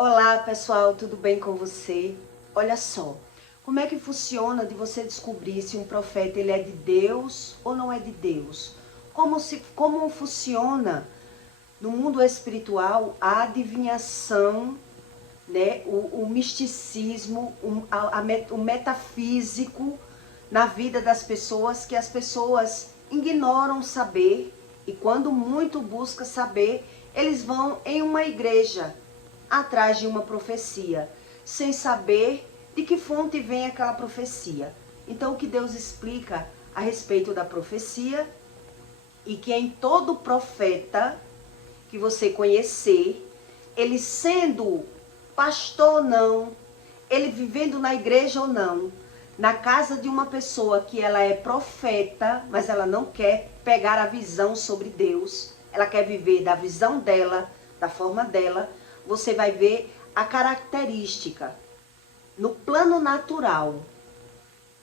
Olá pessoal, tudo bem com você? Olha só, como é que funciona de você descobrir se um profeta ele é de Deus ou não é de Deus? Como funciona no mundo espiritual a adivinhação, né? O misticismo, o metafísico na vida das pessoas, que as pessoas ignoram saber, e quando muito busca saber, eles vão em uma igreja atrás de uma profecia, sem saber de que fonte vem aquela profecia. Então, o que Deus explica a respeito da profecia, e que em todo profeta que você conhecer, ele sendo pastor ou não, ele vivendo na igreja ou não, na casa de uma pessoa que ela é profeta, mas ela não quer pegar a visão sobre Deus, ela quer viver da visão dela, da forma dela, você vai ver a característica no plano natural.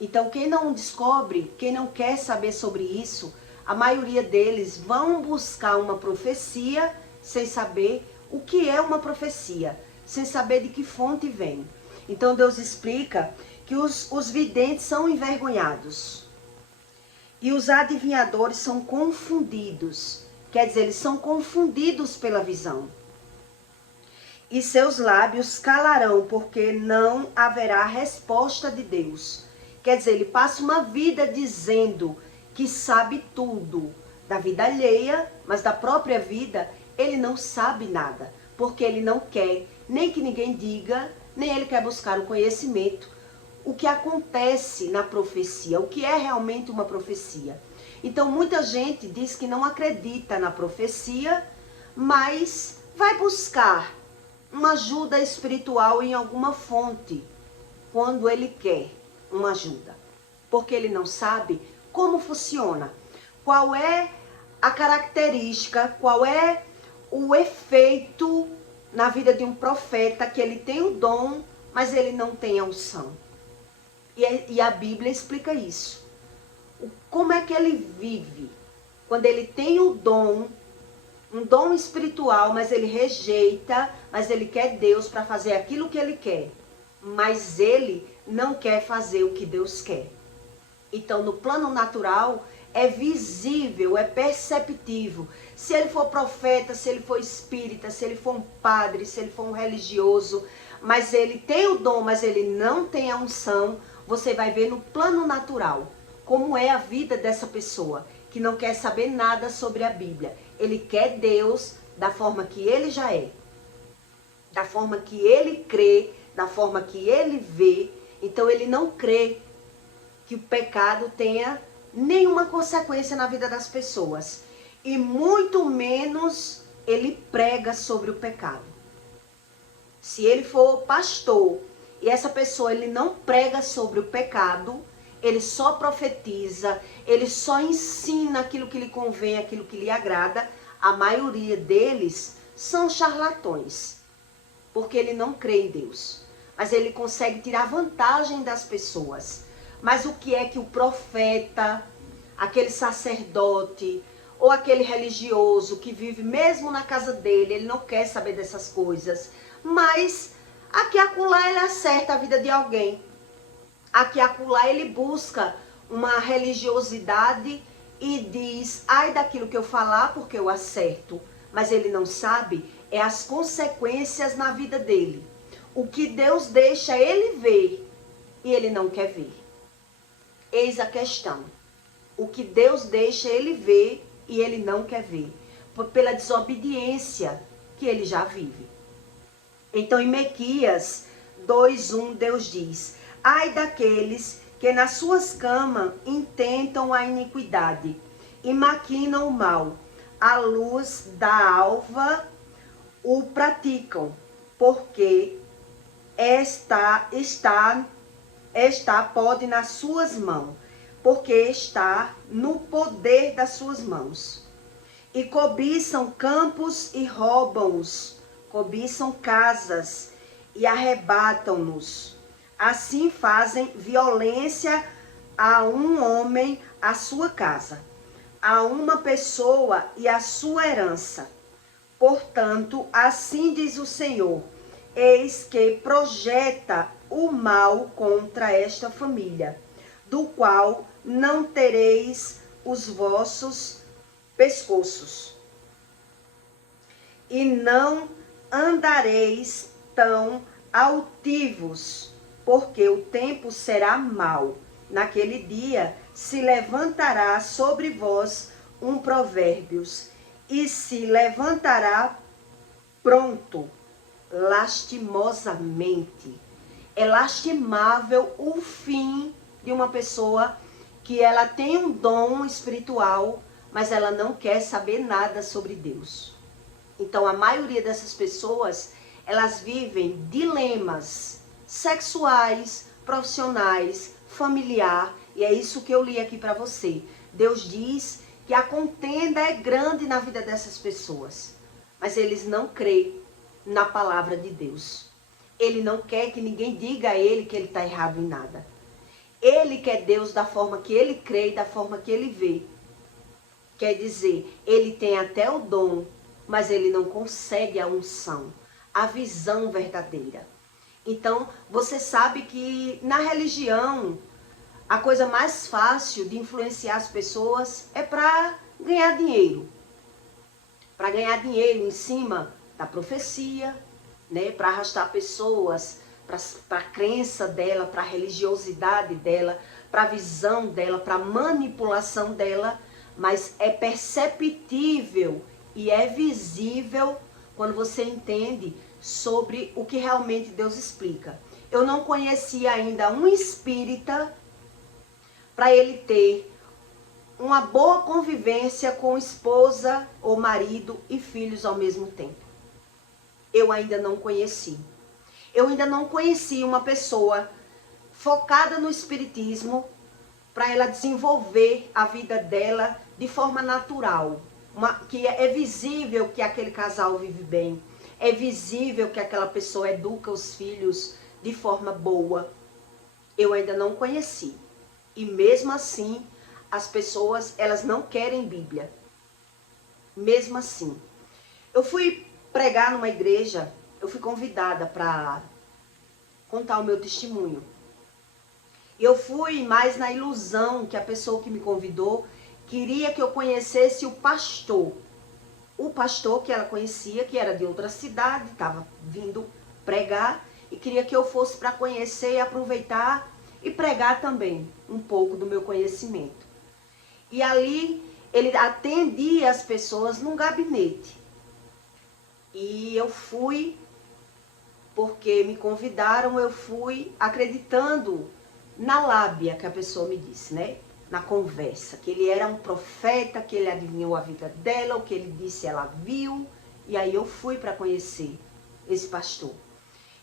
Então, quem não descobre, quem não quer saber sobre isso, a maioria deles vão buscar uma profecia sem saber o que é uma profecia, sem saber de que fonte vem. Então, Deus explica que os videntes são envergonhados e os adivinhadores são confundidos. Quer dizer, eles são confundidos pela visão. E seus lábios calarão, porque não haverá resposta de Deus. Quer dizer, ele passa uma vida dizendo que sabe tudo da vida alheia, mas da própria vida ele não sabe nada, porque ele não quer nem que ninguém diga, nem ele quer buscar o conhecimento, o que acontece na profecia, o que é realmente uma profecia. Então muita gente diz que não acredita na profecia, mas vai buscar uma ajuda espiritual em alguma fonte, quando ele quer uma ajuda, porque ele não sabe como funciona, qual é a característica, qual é o efeito na vida de um profeta, que ele tem o dom, mas ele não tem a unção. E a Bíblia explica isso. Como é que ele vive quando ele tem o dom, um dom espiritual, mas ele rejeita, mas ele quer Deus para fazer aquilo que ele quer, mas ele não quer fazer o que Deus quer. Então, no plano natural, é visível, é perceptível. Se ele for profeta, se ele for espírita, se ele for um padre, se ele for um religioso, mas ele tem o dom, mas ele não tem a unção, você vai ver no plano natural como é a vida dessa pessoa, que não quer saber nada sobre a Bíblia. Ele quer Deus da forma que ele já é, da forma que ele crê, da forma que ele vê. Então ele não crê que o pecado tenha nenhuma consequência na vida das pessoas. E muito menos ele prega sobre o pecado. Se ele for pastor e essa pessoa ele não prega sobre o pecado, ele só profetiza, ele só ensina aquilo que lhe convém, aquilo que lhe agrada, a maioria deles são charlatões, porque ele não crê em Deus. Mas ele consegue tirar vantagem das pessoas. Mas o que é que o profeta, aquele sacerdote, ou aquele religioso que vive mesmo na casa dele, ele não quer saber dessas coisas, mas aqui e acolá ele acerta a vida de alguém. Aqui e acolá ele busca uma religiosidade e diz, ai daquilo que eu falar porque eu acerto. Mas ele não sabe é as consequências na vida dele. O que Deus deixa ele ver e ele não quer ver. Eis a questão. O que Deus deixa ele ver e ele não quer ver. Pela desobediência que ele já vive. Então em Miqueias 2:1 Deus diz, ai daqueles que nas suas camas intentam a iniquidade e maquinam o mal, à luz da alva o praticam, porque esta pode nas suas mãos, porque está no poder das suas mãos. E cobiçam campos e roubam-os, cobiçam casas e arrebatam-nos. Assim fazem violência a um homem, a sua casa, a uma pessoa e a sua herança. Portanto, assim diz o Senhor, eis que projeta o mal contra esta família, do qual não tereis os vossos pescoços, e não andareis tão altivos, porque o tempo será mau. Naquele dia se levantará sobre vós um provérbios, e se levantará pronto, lastimosamente. É lastimável o fim de uma pessoa que ela tem um dom espiritual, mas ela não quer saber nada sobre Deus. Então, a maioria dessas pessoas, elas vivem dilemas sexuais, profissionais, familiar, e é isso que eu li aqui para você. Deus diz que a contenda é grande na vida dessas pessoas, mas eles não creem na palavra de Deus. Ele não quer que ninguém diga a ele que ele está errado em nada. Ele quer Deus da forma que ele crê e da forma que ele vê. Quer dizer, ele tem até o dom, mas ele não consegue a unção, a visão verdadeira. Então, você sabe que na religião, a coisa mais fácil de influenciar as pessoas é para ganhar dinheiro. Para ganhar dinheiro em cima da profecia, né? Para arrastar pessoas para a crença dela, para a religiosidade dela, para a visão dela, para a manipulação dela. Mas é perceptível e é visível quando você entende sobre o que realmente Deus explica. Eu não conhecia ainda um espírita para ele ter uma boa convivência com esposa ou marido e filhos ao mesmo tempo. Eu ainda não conheci. Eu ainda não conheci uma pessoa focada no espiritismo para ela desenvolver a vida dela de forma natural. Que é visível que aquele casal vive bem. É visível que aquela pessoa educa os filhos de forma boa. Eu ainda não conheci. E mesmo assim, as pessoas, elas não querem Bíblia. Mesmo assim. Eu fui pregar numa igreja, eu fui convidada para contar o meu testemunho. E eu fui mais na ilusão que a pessoa que me convidou queria que eu conhecesse o pastor. O pastor que ela conhecia, que era de outra cidade, estava vindo pregar e queria que eu fosse para conhecer e aproveitar e pregar também um pouco do meu conhecimento. E ali ele atendia as pessoas num gabinete. E eu fui, porque me convidaram, eu fui acreditando na lábia que a pessoa me disse, né? Na conversa, que ele era um profeta, que ele adivinhou a vida dela, o que ele disse ela viu. E aí eu fui para conhecer esse pastor.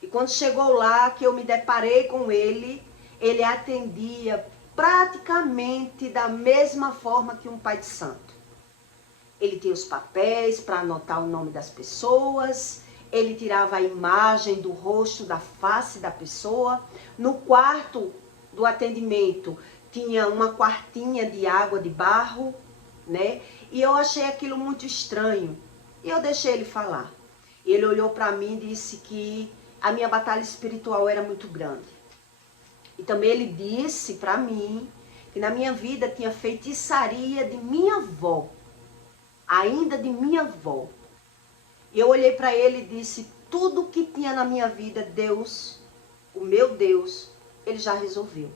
E quando chegou lá, que eu me deparei com ele, ele atendia praticamente da mesma forma que um pai de santo. Ele tinha os papéis para anotar o nome das pessoas, ele tirava a imagem do rosto, da face da pessoa. No quarto do atendimento tinha uma quartinha de água de barro, né? E eu achei aquilo muito estranho. E eu deixei ele falar. Ele olhou para mim e disse que a minha batalha espiritual era muito grande. E também ele disse para mim que na minha vida tinha feitiçaria de minha avó. Ainda de minha avó. E eu olhei para ele e disse, tudo que tinha na minha vida, Deus, o meu Deus, ele já resolveu.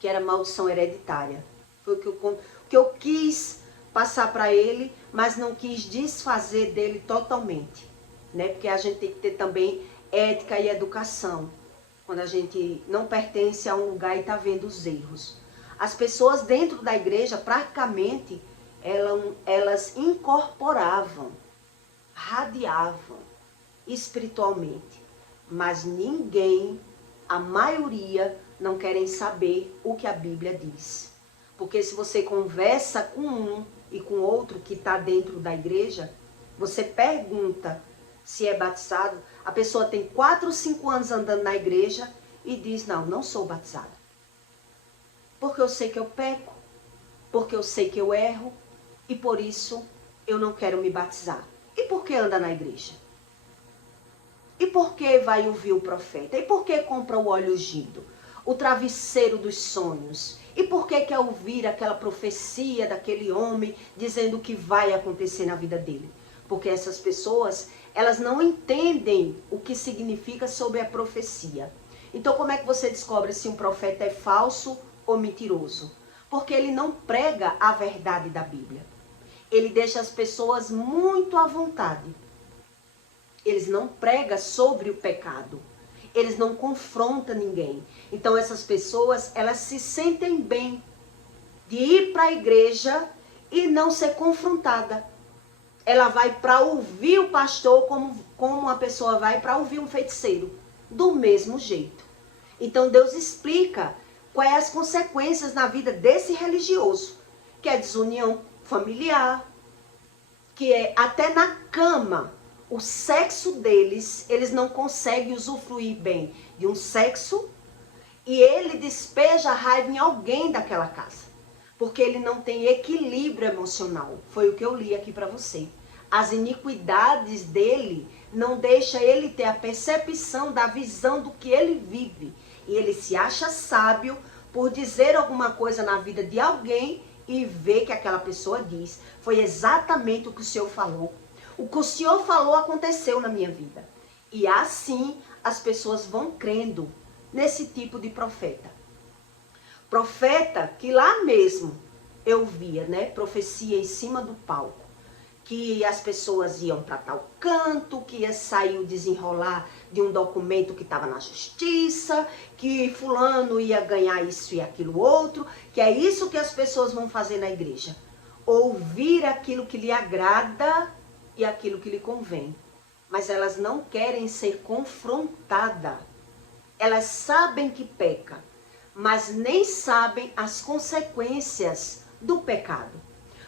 Que era maldição hereditária. Foi o que eu quis passar para ele, mas não quis desfazer dele totalmente. Né? Porque a gente tem que ter também ética e educação. Quando a gente não pertence a um lugar e está vendo os erros. As pessoas dentro da igreja, praticamente, elas incorporavam, radiavam espiritualmente. Mas ninguém, a maioria, não querem saber o que a Bíblia diz. Porque se você conversa com um e com outro que está dentro da igreja, você pergunta se é batizado, a pessoa tem 4 ou 5 anos andando na igreja e diz, não sou batizada. Porque eu sei que eu peco, porque eu sei que eu erro e por isso eu não quero me batizar. E por que anda na igreja? E por que vai ouvir o profeta? E por que compra o óleo ungido? O travesseiro dos sonhos? E por que quer ouvir aquela profecia daquele homem dizendo o que vai acontecer na vida dele? Porque essas pessoas, elas não entendem o que significa sobre a profecia. Então como é que você descobre se um profeta é falso ou mentiroso? Porque ele não prega a verdade da Bíblia. Ele deixa as pessoas muito à vontade. Eles não pregam sobre o pecado. Eles não confrontam ninguém. Então essas pessoas, elas se sentem bem de ir para a igreja e não ser confrontada. Ela vai para ouvir o pastor como uma pessoa vai para ouvir um feiticeiro. Do mesmo jeito. Então Deus explica quais as consequências na vida desse religioso. Que é desunião familiar. Que é até na cama. O sexo deles, eles não conseguem usufruir bem de um sexo e ele despeja a raiva em alguém daquela casa. Porque ele não tem equilíbrio emocional. Foi o que eu li aqui para você. As iniquidades dele não deixam ele ter a percepção da visão do que ele vive. E ele se acha sábio por dizer alguma coisa na vida de alguém e ver que aquela pessoa diz. Foi exatamente o que o Senhor falou. O que o Senhor falou aconteceu na minha vida. E assim as pessoas vão crendo nesse tipo de profeta. Profeta que lá mesmo eu via, né? Profecia em cima do palco. Que as pessoas iam para tal canto, que ia sair o desenrolar de um documento que estava na justiça, que fulano ia ganhar isso e aquilo outro, que é isso que as pessoas vão fazer na igreja. Ouvir aquilo que lhe agrada e aquilo que lhe convém. Mas elas não querem ser confrontadas. Elas sabem que peca, mas nem sabem as consequências do pecado.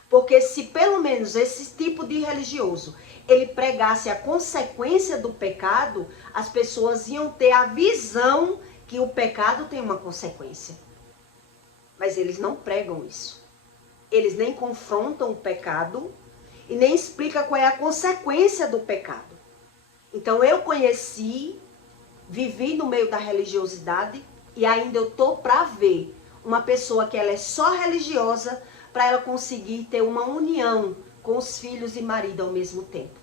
Porque se pelo menos esse tipo de religioso, ele pregasse a consequência do pecado, as pessoas iam ter a visão que o pecado tem uma consequência. Mas eles não pregam isso. Eles nem confrontam o pecado e nem explicam qual é a consequência do pecado. Então eu conheci, vivi no meio da religiosidade e ainda eu tô para ver uma pessoa que ela é só religiosa para ela conseguir ter uma união com os filhos e marido ao mesmo tempo.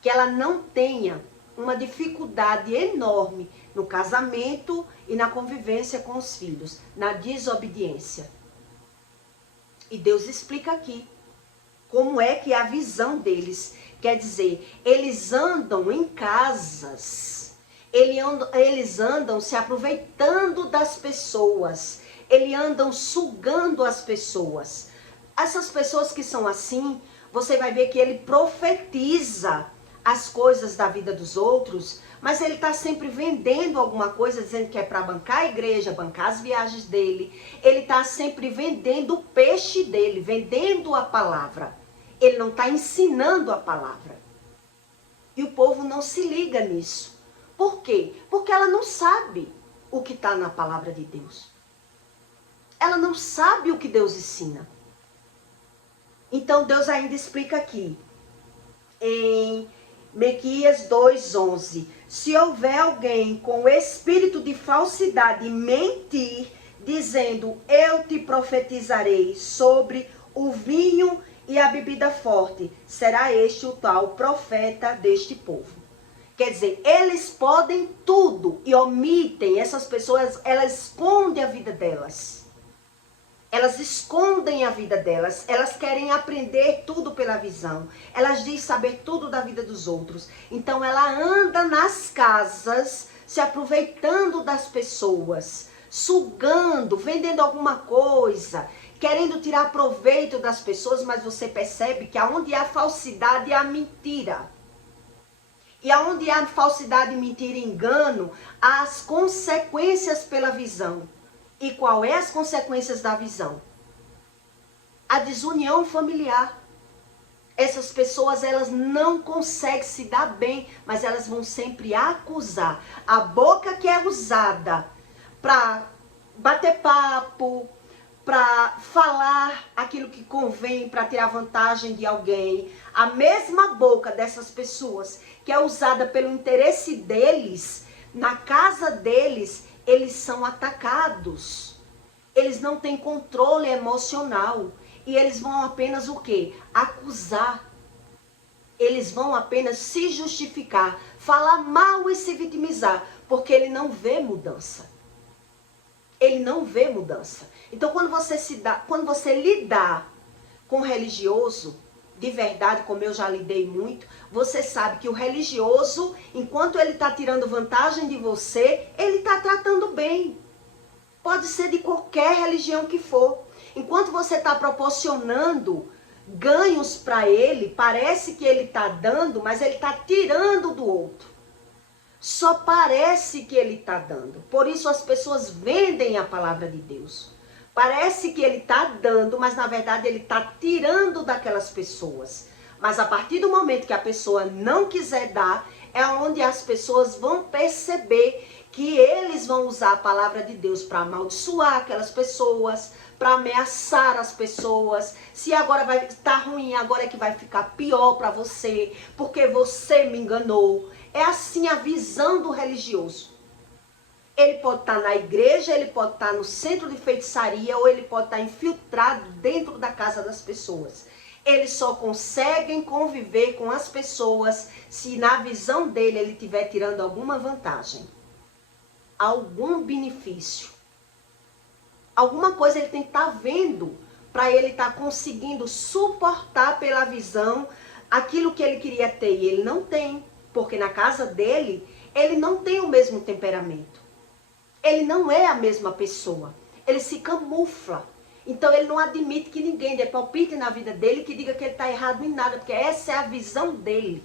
Que ela não tenha uma dificuldade enorme no casamento e na convivência com os filhos, na desobediência. E Deus explica aqui como é que é a visão deles. Quer dizer, eles andam em casas, eles andam se aproveitando das pessoas, eles andam sugando as pessoas. Essas pessoas que são assim, você vai ver que ele profetiza as coisas da vida dos outros, mas ele está sempre vendendo alguma coisa, dizendo que é para bancar a igreja, bancar as viagens dele. Ele está sempre vendendo o peixe dele, vendendo a palavra. Ele não está ensinando a palavra. E o povo não se liga nisso. Por quê? Porque ela não sabe o que está na palavra de Deus. Ela não sabe o que Deus ensina. Então Deus ainda explica aqui, em Miqueias 2:11, se houver alguém com espírito de falsidade mentir, dizendo, eu te profetizarei sobre o vinho e a bebida forte, será este o tal profeta deste povo. Quer dizer, eles podem tudo e omitem, essas pessoas, elas escondem a vida delas. Elas escondem a vida delas, elas querem aprender tudo pela visão. Elas dizem saber tudo da vida dos outros. Então ela anda nas casas, se aproveitando das pessoas, sugando, vendendo alguma coisa, querendo tirar proveito das pessoas, mas você percebe que aonde há falsidade há mentira. E aonde há falsidade, mentira e engano, há as consequências pela visão. E qual é as consequências da visão? A desunião familiar. Essas pessoas, elas não conseguem se dar bem, mas elas vão sempre acusar. A boca que é usada para bater papo, para falar aquilo que convém, para tirar vantagem de alguém. A mesma boca dessas pessoas que é usada pelo interesse deles, na casa deles, eles são atacados. Eles não têm controle emocional. E eles vão apenas o quê? Acusar. Eles vão apenas se justificar, falar mal e se vitimizar, porque ele não vê mudança. Ele não vê mudança. Então, quando você lidar com o religioso, de verdade, como eu já lidei muito, você sabe que o religioso, enquanto ele está tirando vantagem de você, ele está tratando bem. Pode ser de qualquer religião que for. Enquanto você está proporcionando ganhos para ele, parece que ele está dando, mas ele está tirando do outro. Só parece que ele está dando. Por isso as pessoas vendem a palavra de Deus. Parece que ele está dando, mas na verdade ele está tirando daquelas pessoas. Mas a partir do momento que a pessoa não quiser dar, é onde as pessoas vão perceber que eles vão usar a palavra de Deus para amaldiçoar aquelas pessoas, para ameaçar as pessoas. Se agora vai estar ruim, agora é que vai ficar pior para você, porque você me enganou. É assim a visão do religioso. Ele pode estar na igreja, ele pode estar no centro de feitiçaria, ou ele pode estar infiltrado dentro da casa das pessoas. Eles só conseguem conviver com as pessoas se na visão dele ele estiver tirando alguma vantagem, algum benefício. Alguma coisa ele tem que estar vendo para ele estar conseguindo suportar pela visão aquilo que ele queria ter e ele não tem. Porque na casa dele, ele não tem o mesmo temperamento. Ele não é a mesma pessoa. Ele se camufla. Então ele não admite que ninguém dê palpite na vida dele que diga que ele está errado em nada. Porque essa é a visão dele.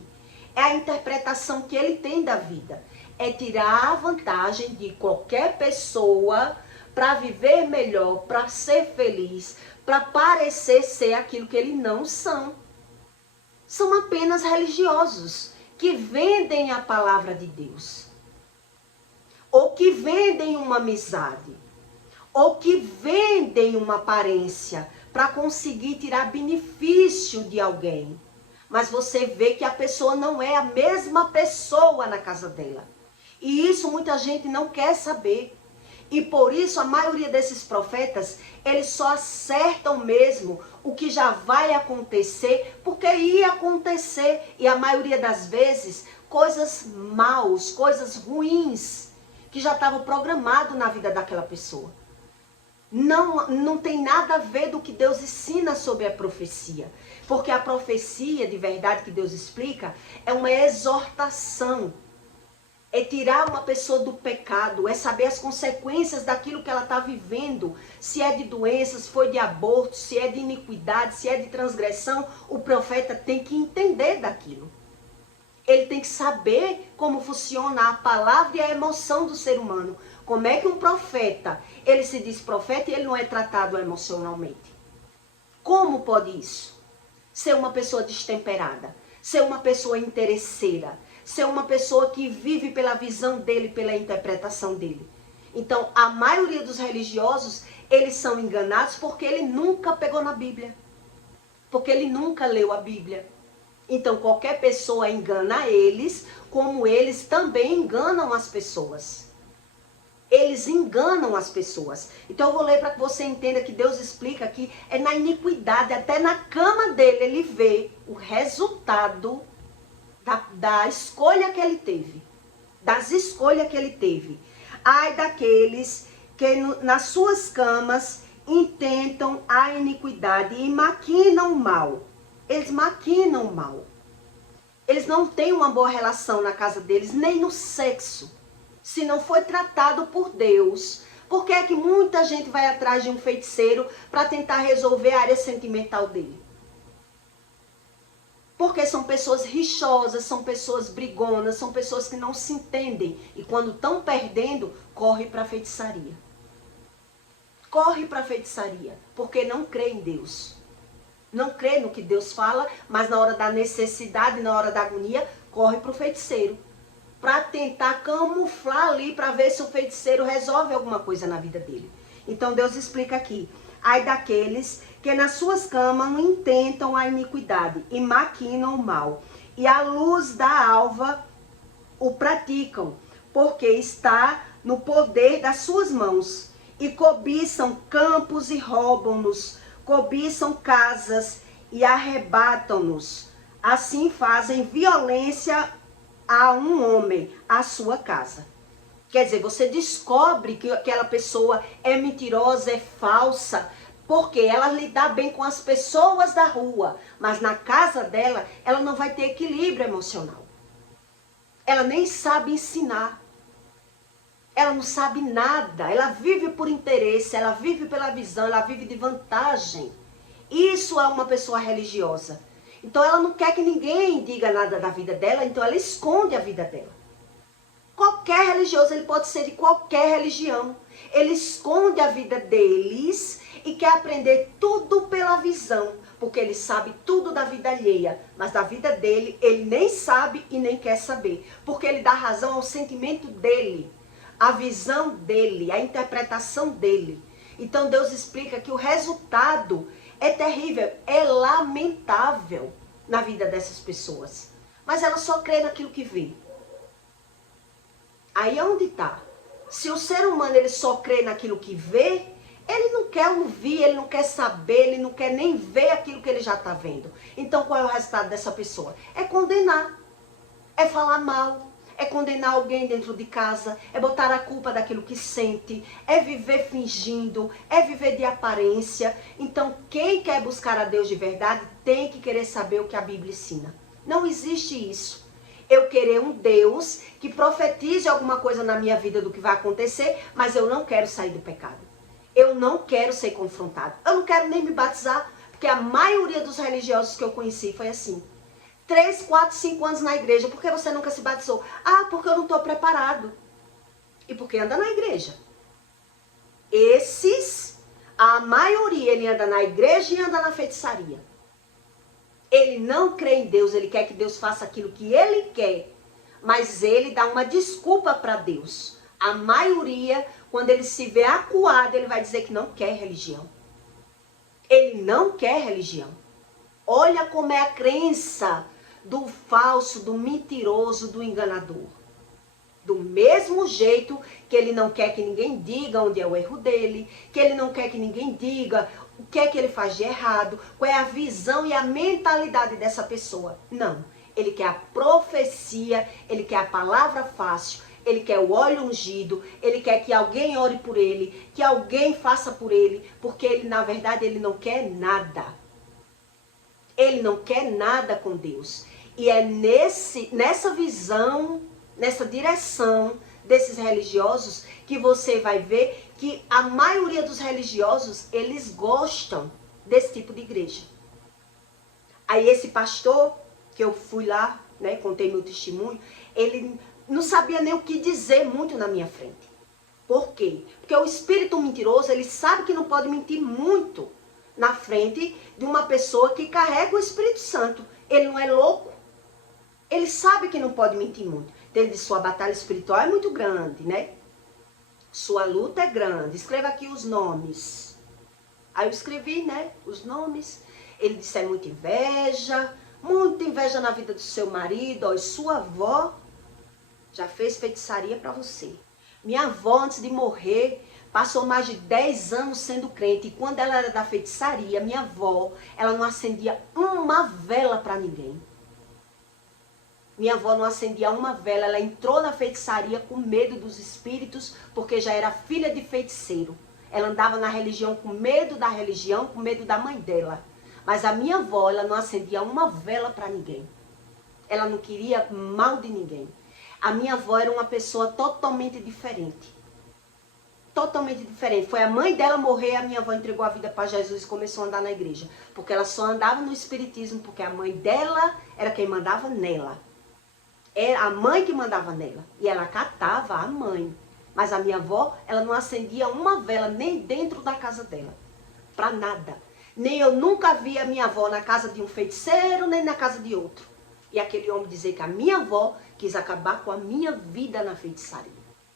É a interpretação que ele tem da vida. É tirar a vantagem de qualquer pessoa para viver melhor, para ser feliz, para parecer ser aquilo que eles não são. São apenas religiosos que vendem a palavra de Deus, ou que vendem uma amizade, ou que vendem uma aparência para conseguir tirar benefício de alguém. Mas você vê que a pessoa não é a mesma pessoa na casa dela. E isso muita gente não quer saber. E por isso a maioria desses profetas, eles só acertam mesmo o que já vai acontecer, porque ia acontecer. E a maioria das vezes, coisas maus, coisas ruins, que já estavam programadas na vida daquela pessoa. Não tem nada a ver do que Deus ensina sobre a profecia. Porque a profecia, de verdade, que Deus explica, é uma exortação. É tirar uma pessoa do pecado, é saber as consequências daquilo que ela está vivendo. Se é de doenças, se foi de aborto, se é de iniquidade, se é de transgressão, o profeta tem que entender daquilo. Ele tem que saber como funciona a palavra e a emoção do ser humano. Como é que um profeta, ele se diz profeta e ele não é tratado emocionalmente? Como pode isso? Ser uma pessoa destemperada, ser uma pessoa interesseira, ser uma pessoa que vive pela visão dele, pela interpretação dele. Então, a maioria dos religiosos, eles são enganados porque ele nunca pegou na Bíblia. Porque ele nunca leu a Bíblia. Então, qualquer pessoa engana eles, como eles também enganam as pessoas. Eles enganam as pessoas. Então, eu vou ler para que você entenda que Deus explica aqui, é na iniquidade, até na cama dele, ele vê o resultado da escolha que ele teve, das escolhas que ele teve. Ai daqueles que nas suas camas intentam a iniquidade e maquinam o mal. Eles maquinam o mal. Eles não têm uma boa relação na casa deles, nem no sexo. Se não foi tratado por Deus, por que é que muita gente vai atrás de um feiticeiro para tentar resolver a área sentimental dele? Porque são pessoas rixosas, são pessoas brigonas, são pessoas que não se entendem. E quando estão perdendo, corre para a feitiçaria. Corre para a feitiçaria, porque não crê em Deus. Não crê no que Deus fala, mas na hora da necessidade, na hora da agonia, corre para o feiticeiro. Para tentar camuflar ali, para ver se o feiticeiro resolve alguma coisa na vida dele. Então Deus explica aqui. Ai daqueles que nas suas camas intentam a iniquidade e maquinam o mal. e à luz da alva o praticam, porque está no poder das suas mãos. E cobiçam campos e roubam-nos, cobiçam casas e arrebatam-nos. Assim fazem violência a um homem, à sua casa. Quer dizer, você descobre que aquela pessoa é mentirosa, é falsa, porque ela lida bem com as pessoas da rua, mas na casa dela, ela não vai ter equilíbrio emocional. Ela nem sabe ensinar. Ela não sabe nada. Ela vive por interesse, ela vive pela visão, ela vive de vantagem. Isso é uma pessoa religiosa. Então ela não quer que ninguém diga nada da vida dela, então ela esconde a vida dela. Qualquer religioso, ele pode ser de qualquer religião. Ele esconde a vida deles e quer aprender tudo pela visão, porque ele sabe tudo da vida alheia, mas da vida dele ele nem sabe e nem quer saber, porque ele dá razão ao sentimento dele, à visão dele, à interpretação dele. Então Deus explica que o resultado é terrível, é lamentável na vida dessas pessoas, mas ela só crê naquilo que vê. Aí é onde está. Se o ser humano ele só crê naquilo que vê, ele não quer ouvir, ele não quer saber, ele não quer nem ver aquilo que ele já está vendo. Então qual é o resultado dessa pessoa? É condenar, é falar mal, é condenar alguém dentro de casa, é botar a culpa daquilo que sente, é viver fingindo, é viver de aparência. Então quem quer buscar a Deus de verdade tem que querer saber o que a Bíblia ensina. Não existe isso. Eu querer um Deus que profetize alguma coisa na minha vida do que vai acontecer, mas eu não quero sair do pecado. Eu não quero ser confrontado. Eu não quero nem me batizar, porque a maioria dos religiosos que eu conheci foi assim. 3, 4, 5 anos na igreja. Por que você nunca se batizou? Ah, porque eu não estou preparado. E porque anda na igreja. Esses, a maioria, ele anda na igreja e anda na feitiçaria. Ele não crê em Deus, ele quer que Deus faça aquilo que ele quer, mas ele dá uma desculpa para Deus. A maioria, quando ele se vê acuado, ele vai dizer que não quer religião. Ele não quer religião. Olha como é a crença do falso, do mentiroso, do enganador. Do mesmo jeito que ele não quer que ninguém diga onde é o erro dele, que ele não quer que ninguém diga o que é que ele faz de errado, qual é a visão e a mentalidade dessa pessoa. Não, ele quer a profecia, ele quer a palavra fácil, ele quer o óleo ungido, ele quer que alguém ore por ele, que alguém faça por ele, porque ele, na verdade, ele não quer nada. Ele não quer nada com Deus. E é nessa visão, nessa direção desses religiosos que você vai ver que a maioria dos religiosos, eles gostam desse tipo de igreja. Aí esse pastor, que eu fui lá, né, contei meu testemunho, ele não sabia nem o que dizer muito na minha frente. Por quê? Porque o espírito mentiroso, ele sabe que não pode mentir muito na frente de uma pessoa que carrega o Espírito Santo. Ele não é louco. Ele sabe que não pode mentir muito. Ele diz, sua batalha espiritual é muito grande, né? Sua luta é grande. Escreva aqui os nomes. Aí eu escrevi, né, os nomes. Ele disse, é muita inveja na vida do seu marido. Ó, e sua avó já fez feitiçaria para você. Minha avó, antes de morrer, passou mais de 10 anos sendo crente. E quando ela era da feitiçaria, minha avó, ela não acendia uma vela para ninguém. Minha avó não acendia uma vela. Ela entrou na feitiçaria com medo dos espíritos, porque já era filha de feiticeiro. Ela andava na religião com medo da religião, com medo da mãe dela. Mas a minha avó, ela não acendia uma vela para ninguém. Ela não queria mal de ninguém. A minha avó era uma pessoa totalmente diferente. Totalmente diferente. Foi a mãe dela morrer, a minha avó entregou a vida para Jesus e começou a andar na igreja. Porque ela só andava no espiritismo, porque a mãe dela era quem mandava nela. Era a mãe que mandava nela. E ela acatava a mãe. Mas a minha avó, ela não acendia uma vela nem dentro da casa dela. Para nada. Nem eu nunca vi a minha avó na casa de um feiticeiro, nem na casa de outro. E aquele homem dizer que a minha avó quis acabar com a minha vida na feitiçaria.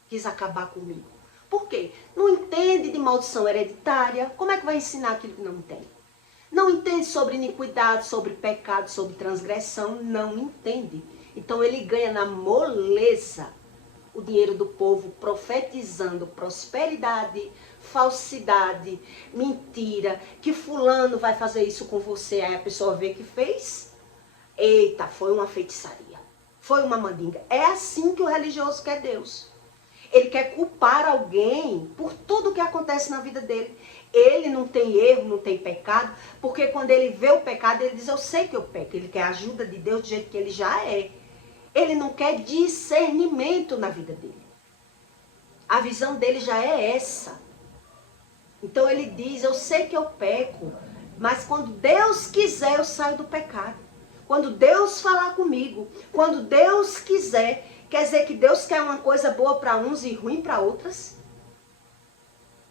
Quis acabar comigo. Por quê? Não entende de maldição hereditária. Como é que vai ensinar aquilo que não tem? Não entende sobre iniquidade, sobre pecado, sobre transgressão, não entende. Então ele ganha na moleza o dinheiro do povo, profetizando prosperidade, falsidade, mentira, que fulano vai fazer isso com você. Aí a pessoa vê que fez. Eita, foi uma feitiçaria, foi uma mandinga. É assim que o religioso quer Deus. Ele quer culpar alguém por tudo que acontece na vida dele. Ele não tem erro, não tem pecado, porque quando ele vê o pecado, ele diz, eu sei que eu peco. Ele quer a ajuda de Deus do jeito que ele já é. Ele não quer discernimento na vida dele. A visão dele já é essa. Então ele diz, eu sei que eu peco, mas quando Deus quiser eu saio do pecado. Quando Deus falar comigo, quando Deus quiser, quer dizer que Deus quer uma coisa boa para uns e ruim para outras?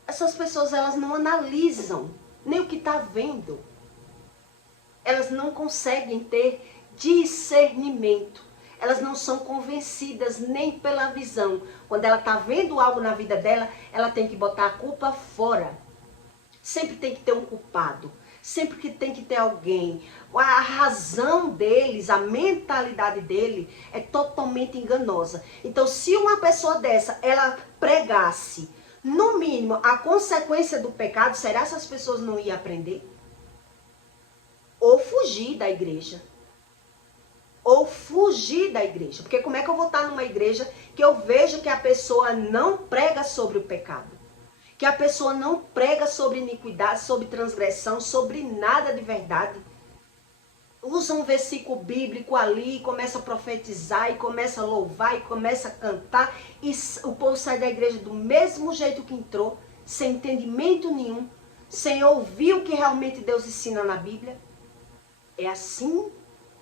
Essas pessoas, elas não analisam nem o que está vendo. Elas não conseguem ter discernimento. Elas não são convencidas nem pela visão. Quando ela está vendo algo na vida dela, ela tem que botar a culpa fora. Sempre tem que ter um culpado. Sempre que tem que ter alguém. A razão deles, a mentalidade dele é totalmente enganosa. Então, se uma pessoa dessa, ela pregasse, no mínimo, a consequência do pecado, será que essas pessoas não iam aprender? Ou fugir da igreja. Ou fugir da igreja. Porque como é que eu vou estar numa igreja que eu vejo que a pessoa não prega sobre o pecado? Que a pessoa não prega sobre iniquidade, sobre transgressão, sobre nada de verdade. Usa um versículo bíblico ali, e começa a profetizar, e começa a louvar, e começa a cantar. E o povo sai da igreja do mesmo jeito que entrou, sem entendimento nenhum, sem ouvir o que realmente Deus ensina na Bíblia. É assim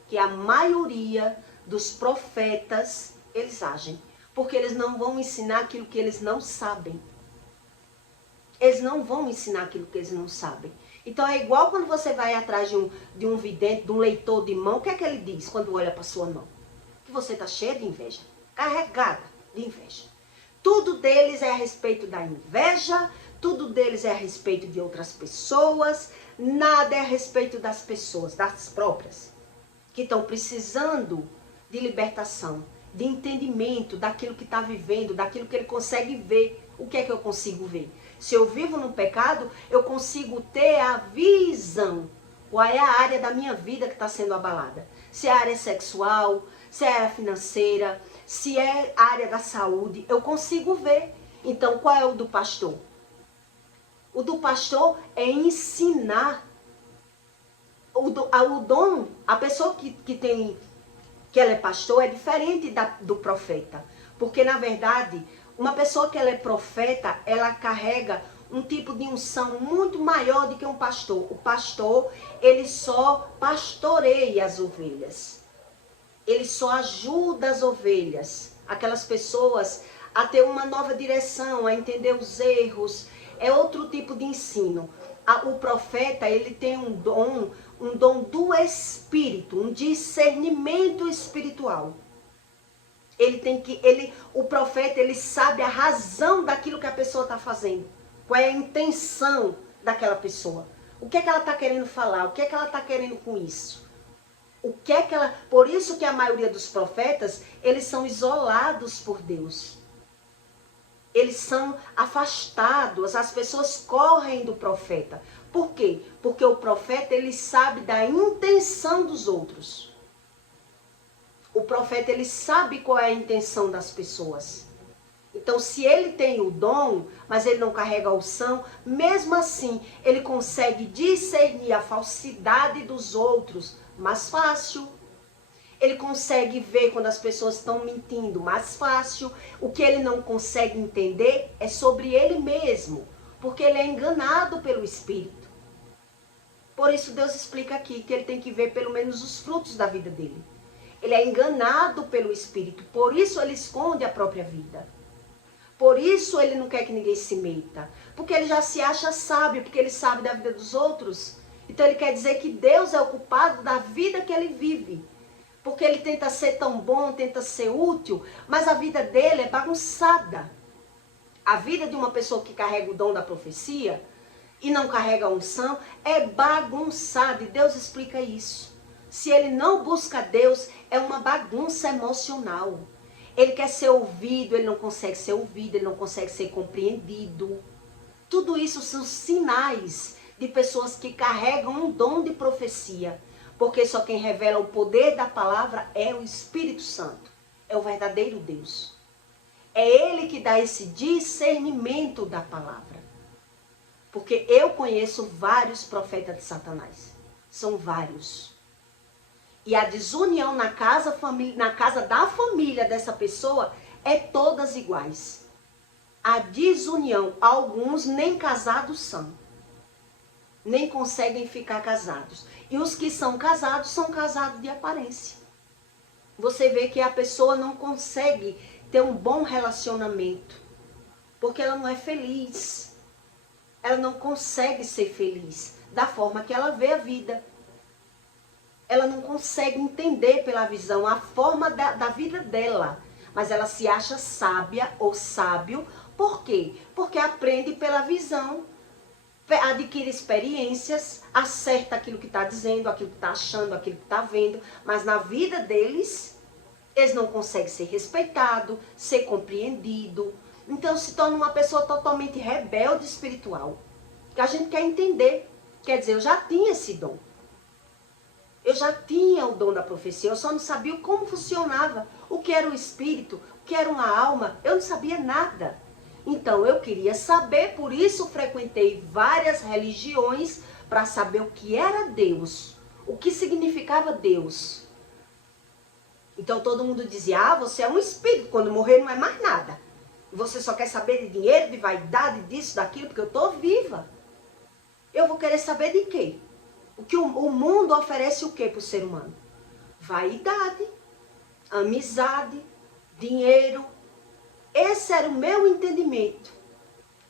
que a maioria dos profetas, eles agem. Porque eles não vão ensinar aquilo que eles não sabem. Eles não vão ensinar aquilo que eles não sabem. Então é igual quando você vai atrás de um vidente, de um leitor de mão, o que é que ele diz quando olha para sua mão? Que você está cheia de inveja, carregada de inveja. Tudo deles é a respeito da inveja, tudo deles é a respeito de outras pessoas, nada é a respeito das pessoas, das próprias, que estão precisando de libertação, de entendimento daquilo que está vivendo, daquilo que ele consegue ver. O que é que eu consigo ver? Se eu vivo no pecado, eu consigo ter a visão. Qual é a área da minha vida que está sendo abalada? Se é a área sexual, se é a área financeira, se é a área da saúde, eu consigo ver. Então, qual é o do pastor? O do pastor é ensinar. O dom, a pessoa que ela é pastor é diferente do profeta. Porque, na verdade, uma pessoa que ela é profeta, ela carrega um tipo de unção muito maior do que um pastor. O pastor, ele só pastoreia as ovelhas. Ele só ajuda as ovelhas, aquelas pessoas, a ter uma nova direção, a entender os erros. É outro tipo de ensino. O profeta, ele tem um dom do Espírito, um discernimento espiritual. O profeta, ele sabe a razão daquilo que a pessoa está fazendo. Qual é a intenção daquela pessoa. O que é que ela está querendo falar? O que é que ela está querendo com isso? Por isso que a maioria dos profetas, eles são isolados por Deus. Eles são afastados, as pessoas correm do profeta. Por quê? Porque o profeta, ele sabe da intenção dos outros. O profeta, ele sabe qual é a intenção das pessoas. Então, se ele tem o dom, mas ele não carrega a unção, mesmo assim, ele consegue discernir a falsidade dos outros mais fácil. Ele consegue ver quando as pessoas estão mentindo mais fácil. O que ele não consegue entender é sobre ele mesmo, porque ele é enganado pelo Espírito. Por isso Deus explica aqui que ele tem que ver pelo menos os frutos da vida dele. Ele é enganado pelo Espírito, por isso ele esconde a própria vida. Por isso ele não quer que ninguém se meta, porque ele já se acha sábio, porque ele sabe da vida dos outros. Então ele quer dizer que Deus é o culpado da vida que ele vive. Porque ele tenta ser tão bom, tenta ser útil, mas a vida dele é bagunçada. A vida de uma pessoa que carrega o dom da profecia, e não carrega a unção, é bagunçado. E Deus explica isso. Se ele não busca Deus, é uma bagunça emocional. Ele quer ser ouvido, ele não consegue ser ouvido, ele não consegue ser compreendido. Tudo isso são sinais de pessoas que carregam um dom de profecia. Porque só quem revela o poder da palavra é o Espírito Santo. É o verdadeiro Deus. É ele que dá esse discernimento da palavra. Porque eu conheço vários profetas de Satanás. São vários. E a desunião na casa da família dessa pessoa é todas iguais. A desunião, alguns nem casados são. Nem conseguem ficar casados. E os que são casados de aparência. Você vê que a pessoa não consegue ter um bom relacionamento. Porque ela não é feliz. Ela não consegue ser feliz da forma que ela vê a vida. Ela não consegue entender pela visão a forma da vida dela. Mas ela se acha sábia ou sábio. Por quê? Porque aprende pela visão. Adquire experiências, acerta aquilo que está dizendo, aquilo que está achando, aquilo que está vendo. Mas na vida deles, eles não conseguem ser respeitados, ser compreendidos. Então se torna uma pessoa totalmente rebelde espiritual. Que a gente quer entender. Quer dizer, eu já tinha esse dom. Eu já tinha o dom da profecia, eu só não sabia como funcionava. O que era o espírito, o que era uma alma, eu não sabia nada. Então eu queria saber, por isso frequentei várias religiões para saber o que era Deus. O que significava Deus. Então todo mundo dizia, você é um espírito, quando morrer não é mais nada. E você só quer saber de dinheiro, de vaidade, disso, daquilo, porque eu estou viva. Eu vou querer saber de quê? O mundo oferece o que para o ser humano? Vaidade, amizade, dinheiro. Esse era o meu entendimento.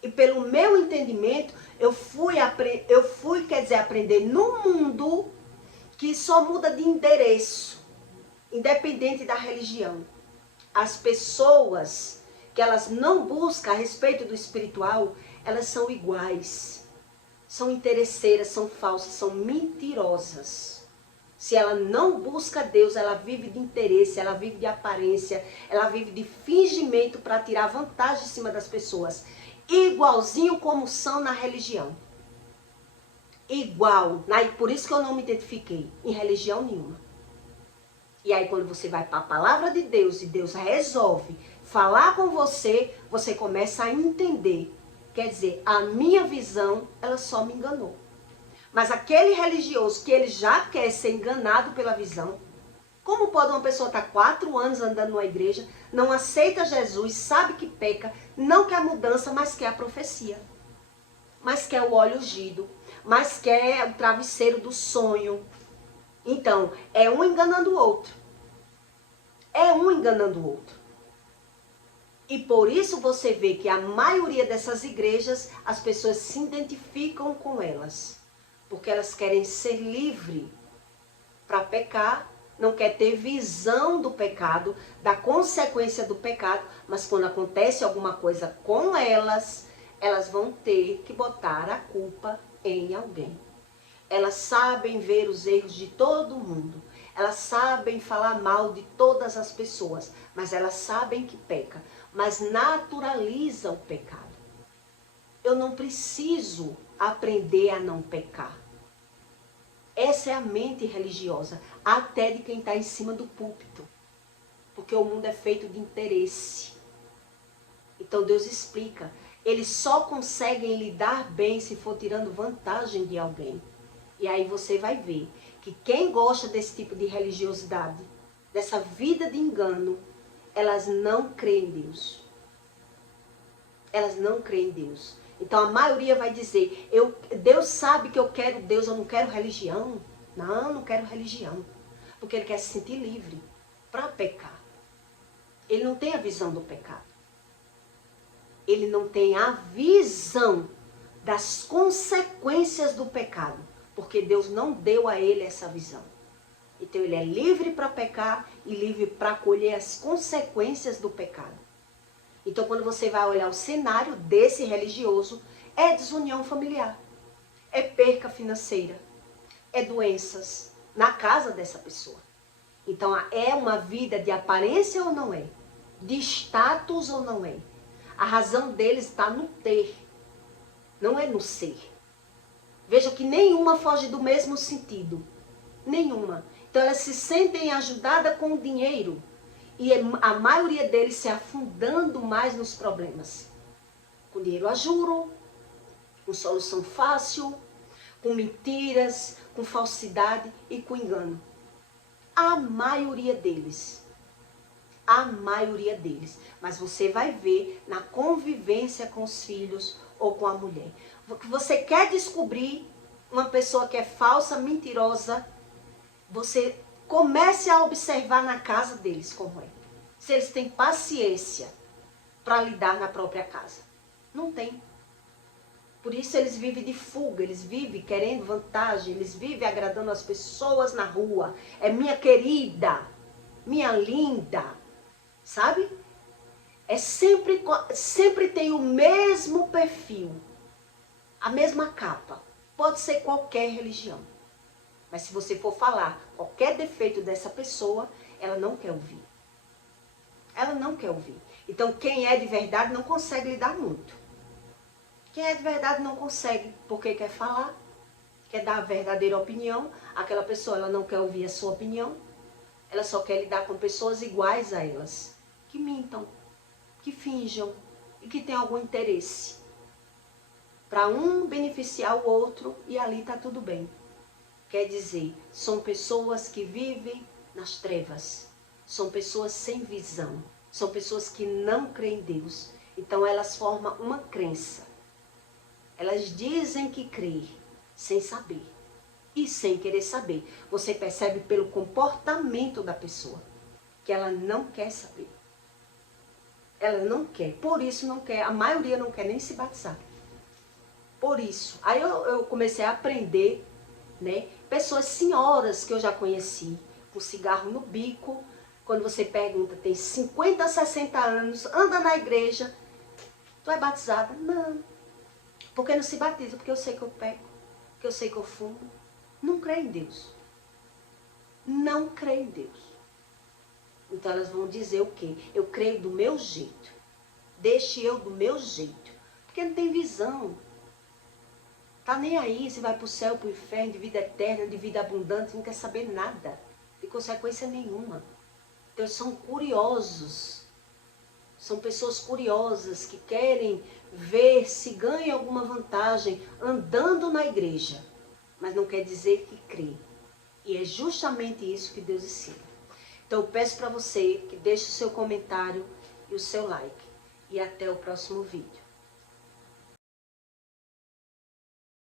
E pelo meu entendimento, eu fui aprender no mundo que só muda de endereço, independente da religião. As pessoas que elas não buscam a respeito do espiritual, elas são iguais. São interesseiras, são falsas, são mentirosas. Se ela não busca Deus, ela vive de interesse, ela vive de aparência, ela vive de fingimento para tirar vantagem em cima das pessoas. Igualzinho como são na religião. Igual. Por isso que eu não me identifiquei em religião nenhuma. E aí quando você vai para a palavra de Deus e Deus resolve falar com você, você começa a entender. Quer dizer, a minha visão, ela só me enganou. Mas aquele religioso que ele já quer ser enganado pela visão, como pode uma pessoa estar 4 anos andando numa igreja, não aceita Jesus, sabe que peca, não quer mudança, mas quer a profecia. Mas quer o óleo ungido, mas quer o travesseiro do sonho. Então, é um enganando o outro. É um enganando o outro. E por isso você vê que a maioria dessas igrejas, as pessoas se identificam com elas. Porque elas querem ser livres para pecar, não quer ter visão do pecado, da consequência do pecado, mas quando acontece alguma coisa com elas, elas vão ter que botar a culpa em alguém. Elas sabem ver os erros de todo mundo. Elas sabem falar mal de todas as pessoas, mas elas sabem que peca, mas naturaliza o pecado. Eu não preciso aprender a não pecar. Essa é a mente religiosa, até de quem está em cima do púlpito. Porque o mundo é feito de interesse. Então Deus explica, eles só conseguem lidar bem se for tirando vantagem de alguém. E aí você vai ver que quem gosta desse tipo de religiosidade, dessa vida de engano, elas não creem em Deus. Elas não creem em Deus. Então a maioria vai dizer, Deus sabe que eu quero Deus, eu não quero religião. Não quero religião. Porque ele quer se sentir livre para pecar. Ele não tem a visão do pecado. Ele não tem a visão das consequências do pecado. Porque Deus não deu a ele essa visão. Então ele é livre para pecar e livre para colher as consequências do pecado. Então quando você vai olhar o cenário desse religioso, é desunião familiar. é perca financeira, é doenças na casa dessa pessoa. Então, é uma vida de aparência ou não é? De status ou não é? A razão deles está no ter, não é no ser. Veja que nenhuma foge do mesmo sentido. Nenhuma. Então, elas se sentem ajudadas com o dinheiro. E a maioria deles se afundando mais nos problemas. Com dinheiro a juro, com solução fácil, com mentiras, com falsidade e com engano. A maioria deles. A maioria deles. Mas você vai ver na convivência com os filhos ou com a mulher. Você quer descobrir uma pessoa que é falsa, mentirosa, você comece a observar na casa deles como é. Se eles têm paciência para lidar na própria casa. Não tem. Por isso eles vivem de fuga, eles vivem querendo vantagem, eles vivem agradando as pessoas na rua. É minha querida, minha linda, sabe? É sempre tem o mesmo perfil, a mesma capa. Pode ser qualquer religião. Mas se você for falar qualquer defeito dessa pessoa, ela não quer ouvir. Ela não quer ouvir. Então quem é de verdade não consegue lidar muito. Quem é de verdade não consegue, porque quer falar, quer dar a verdadeira opinião. Aquela pessoa, ela não quer ouvir a sua opinião. Ela só quer lidar com pessoas iguais a elas, que mintam, que finjam e que têm algum interesse. Para um beneficiar o outro e ali está tudo bem. Quer dizer, são pessoas que vivem nas trevas. São pessoas sem visão. São pessoas que não creem em Deus. Então elas formam uma crença. Elas dizem que creem, sem saber. E sem querer saber. Você percebe pelo comportamento da pessoa que ela não quer saber. Ela não quer. Por isso não quer. A maioria não quer nem se batizar. Por isso. Aí eu comecei a aprender, né? Pessoas, senhoras que eu já conheci, com cigarro no bico. Quando você pergunta, tem 50, 60 anos, anda na igreja. Tu é batizada? Não. Por que não se batiza? Porque eu sei que eu peco, porque eu sei que eu fumo. Não crê em Deus. Não crê em Deus. Então elas vão dizer o quê? Eu creio do meu jeito. Deixe eu do meu jeito. Porque não tem visão. Tá nem aí se vai para o céu, para o inferno, de vida eterna, de vida abundante, não quer saber nada. De consequência nenhuma. Então eles são curiosos. São pessoas curiosas que querem ver se ganha alguma vantagem andando na igreja. Mas não quer dizer que crê. E é justamente isso que Deus ensina. Então eu peço para você que deixe o seu comentário e o seu like. E até o próximo vídeo.